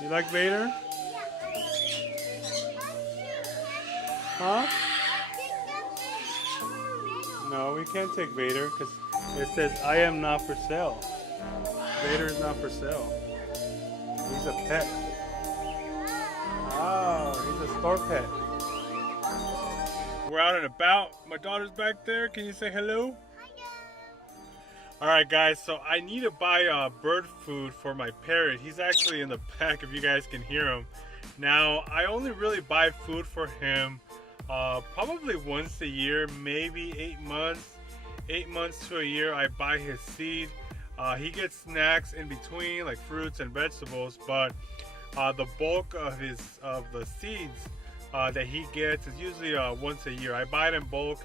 You like Vader? Huh? No, we can't take Vader because it says I am not for sale. Vader is not for sale. He's a pet. Oh, he's a store pet. We're out and about. My daughter's back there. Can you say hello? Alright guys, so I need to buy bird food for my parrot. He's actually in the back if you guys can hear him. Now, I only really buy food for him probably once a year, maybe 8 months. 8 months to a year I buy his seed. He gets snacks in between like fruits and vegetables, but the bulk of the seeds that he gets is usually once a year. I buy it in bulk.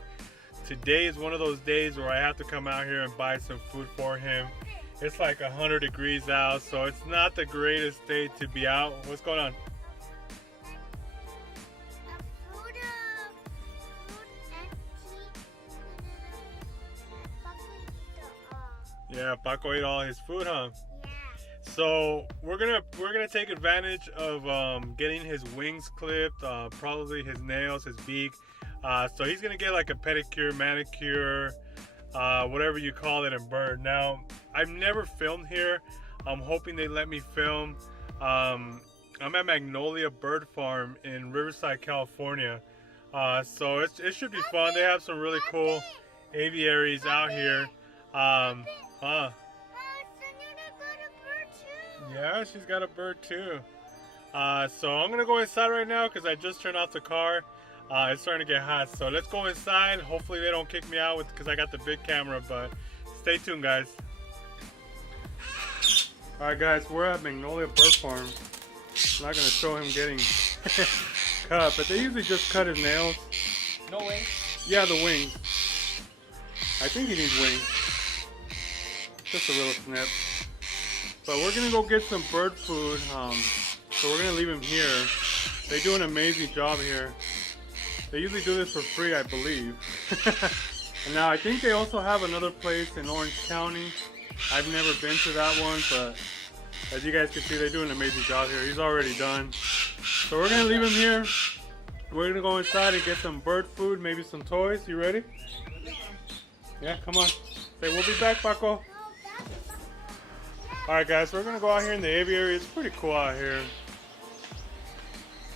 Today is one of those days where I have to come out here and buy some food for him. It's like 100 degrees out, so it's not the greatest day to be out. What's going on? Yeah, Paco ate all his food, huh? Yeah. So we're gonna take advantage of getting his wings clipped, probably his nails, his beak. So he's gonna get like a pedicure, manicure, whatever you call it in bird. Now, I've never filmed here. I'm hoping they let me film. I'm at Magnolia Bird Farm in Riverside, California. So it should be fun. They have some really cool aviaries out here. Yeah, she's got a bird too. So I'm gonna go inside right now because I just turned off the car. It's starting to get hot, so let's go inside. Hopefully they don't kick me out because I got the big camera, but stay tuned, guys. Alright guys, we're at Magnolia Bird Farm. I'm not gonna show him getting cut, but they usually just cut his nails. No wings? Yeah, the wings. I think he needs wings. Just a little snip. But we're gonna go get some bird food. So we're gonna leave him here. They do an amazing job here. They usually do this for free, I believe. And now I think they also have another place in Orange County. I've never been to that one, but as you guys can see, they do an amazing job here. He's already done. So we're gonna leave him here. We're gonna go inside and get some bird food, maybe some toys. You ready? Yeah, come on. Say, we'll be back, Paco. Alright guys, we're gonna go out here in the aviary. It's pretty cool out here.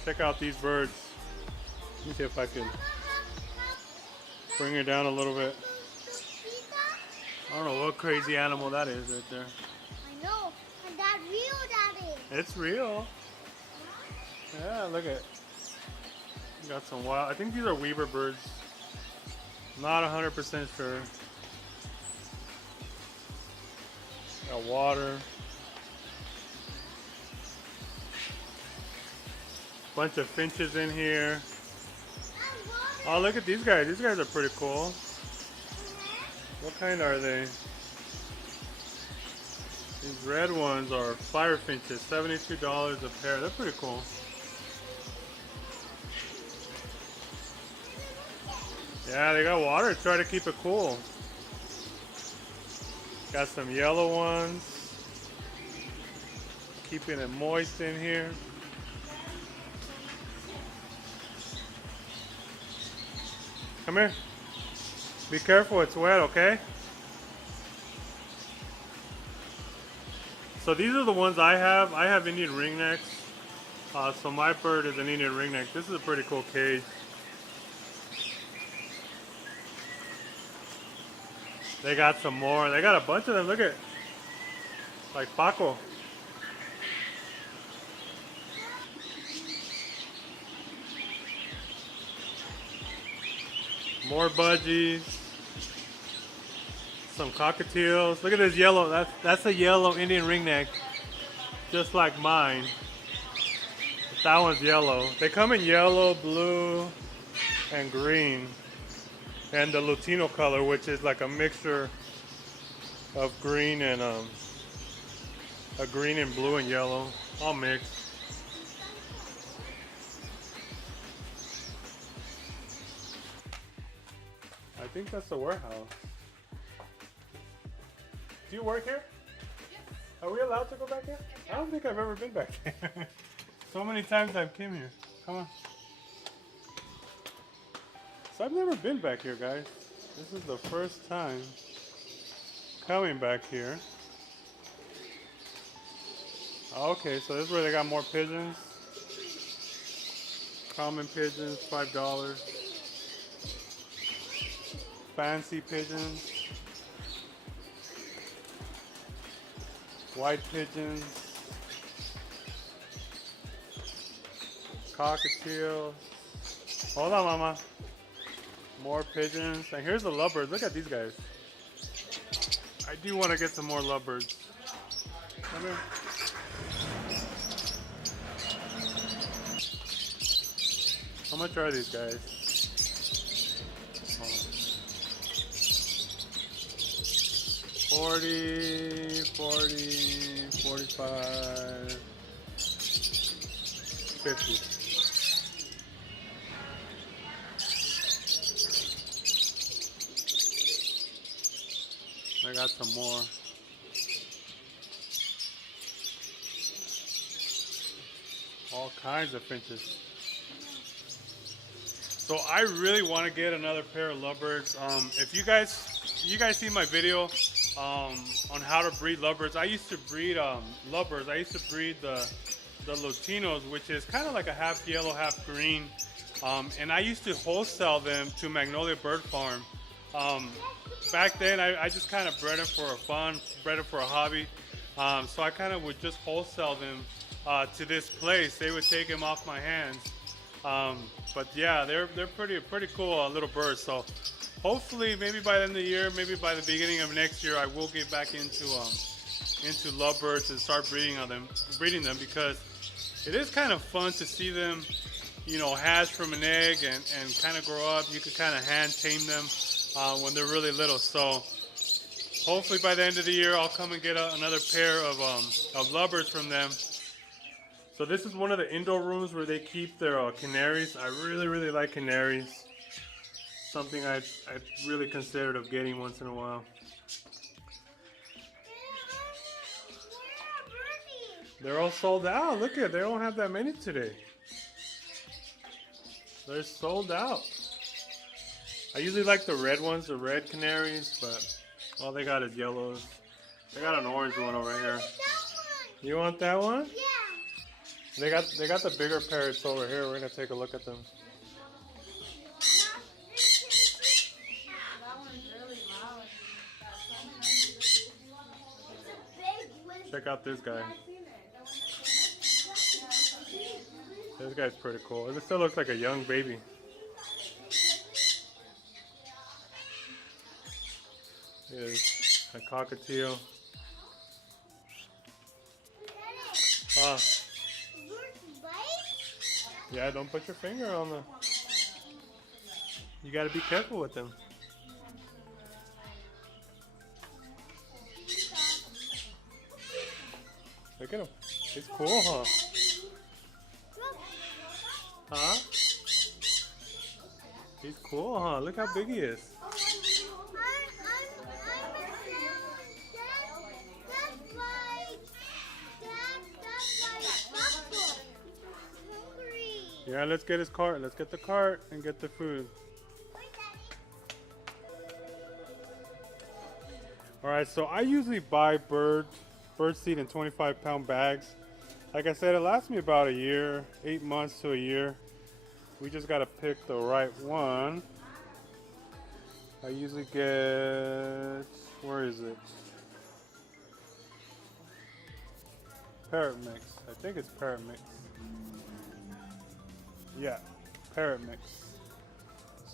Check out these birds. Let me see if I can bring her down a little bit. I don't know what crazy animal that is right there. I know, and that's real, Daddy. It's real. Yeah, look at it. Got some wild. I think these are weaver birds. Not 100% sure. Got water. Bunch of finches in here. Oh, look at these guys. These guys are pretty cool. What kind are they? These red ones are fire finches. $72 a pair. They're pretty cool. Yeah, they got water. Try to keep it cool. Got some yellow ones. Keeping it moist in here. Come here. Be careful, it's wet, okay? So these are the ones I have. I have Indian ringnecks. So my bird is an Indian ringneck. This is a pretty cool cage. They got some more. They got a bunch of them. Look at, like Paco. More budgies. Some cockatiels. Look at this yellow. That's a yellow Indian ringneck, just like mine. But that one's yellow. They come in yellow, blue, and green. And the Latino color, which is like a mixture of green and a green and blue and yellow, all mixed. I think that's the warehouse. Do you work here? Yes. Are we allowed to go back there? I don't think I've ever been back there. So many times I've came here. Come on. So I've never been back here, guys. This is the first time coming back here. Okay, so this is where they got more pigeons. Common pigeons, $5. Fancy pigeons. White pigeons. Cockatiels. Hold on, mama. More pigeons. And here's the lovebirds. Look at these guys. I do want to get some more lovebirds. Come here. How much are these guys? 40, 45, 50. I got some more. All kinds of finches. So I really want to get another pair of lovebirds. If you guys see my video on how to breed lovebirds, I used to breed lovebirds. I used to breed the Latinos, which is kind of like a half yellow, half green. And I used to wholesale them to Magnolia Bird Farm. Back then, I just kind of bred them for fun, bred them for a hobby. So I kind of would just wholesale them to this place. They would take them off my hands. But yeah, they're pretty cool little birds. So hopefully, maybe by the end of the year, maybe by the beginning of next year, I will get back into lovebirds and start breeding them because it is kind of fun to see them, you know, hatch from an egg and kind of grow up. You can kind of hand tame them when they're really little. So hopefully by the end of the year, I'll come and get another pair of lovebirds from them. So this is one of the indoor rooms where they keep their canaries. I really like canaries. Something I really considered of getting once in a while. They're all sold out. Look at, they don't have that many today. They're sold out. I usually like the red ones, the red canaries, but all they got is yellows. They got an orange one over here. You want that one? Yeah. They got the bigger parrots over here. We're gonna take a look at them. Check out this guy. This guy's pretty cool. It still looks like a young baby. Here's a cockatiel. Yeah, don't put your finger on them. You gotta be careful with them. Look at him. He's cool, huh? Huh? He's cool, huh? Look how big he is. Yeah, let's get his cart. Let's get the cart and get the food. Alright, so I usually buy bird seed in 25-pound bags. Like I said, it lasts me about a year, 8 months to a year. We just gotta pick the right one. I usually get, where is it? Parrot mix. I think it's parrot mix. Yeah, parrot mix.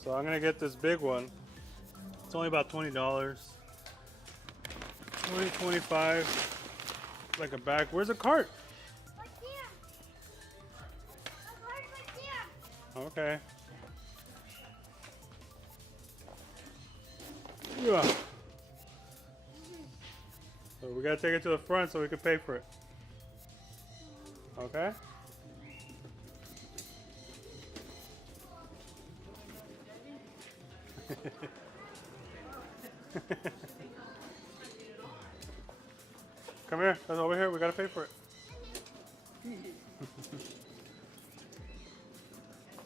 So I'm gonna get this big one. It's only about $20. 20, 25. Like a bag. Where's the cart? Right there. The cart right there. Okay. Yeah. So we gotta take it to the front so we can pay for it. Okay? Come here. That's over here. We gotta pay for it.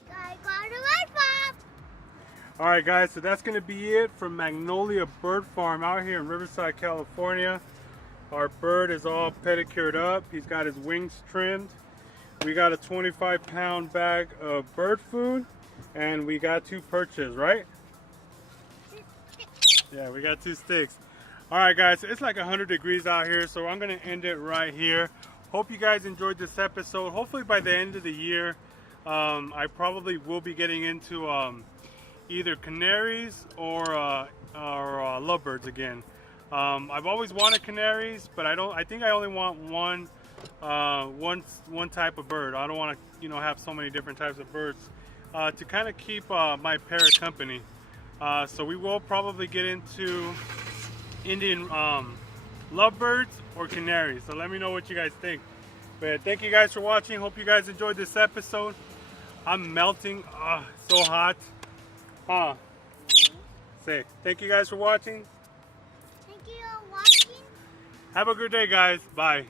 I got a bird farm. All right, guys. So that's gonna be it from Magnolia Bird Farm out here in Riverside, California. Our bird is all pedicured up. He's got his wings trimmed. We got a 25-pound bag of bird food, and we got 2 perches, right? Yeah, we got 2 sticks. All right, guys, it's like 100 degrees out here, so I'm gonna end it right here. Hope you guys enjoyed this episode. Hopefully by the end of the year, I probably will be getting into either canaries or lovebirds again. I've always wanted canaries, but I think I only want one type of bird. I don't want to, have so many different types of birds to kind of keep my parrot company. So we will probably get into Indian lovebirds or canaries. So let me know what you guys think. But thank you guys for watching. Hope you guys enjoyed this episode. I'm melting. So hot. Say thank you guys for watching. Thank you for watching. Have a good day, guys. Bye.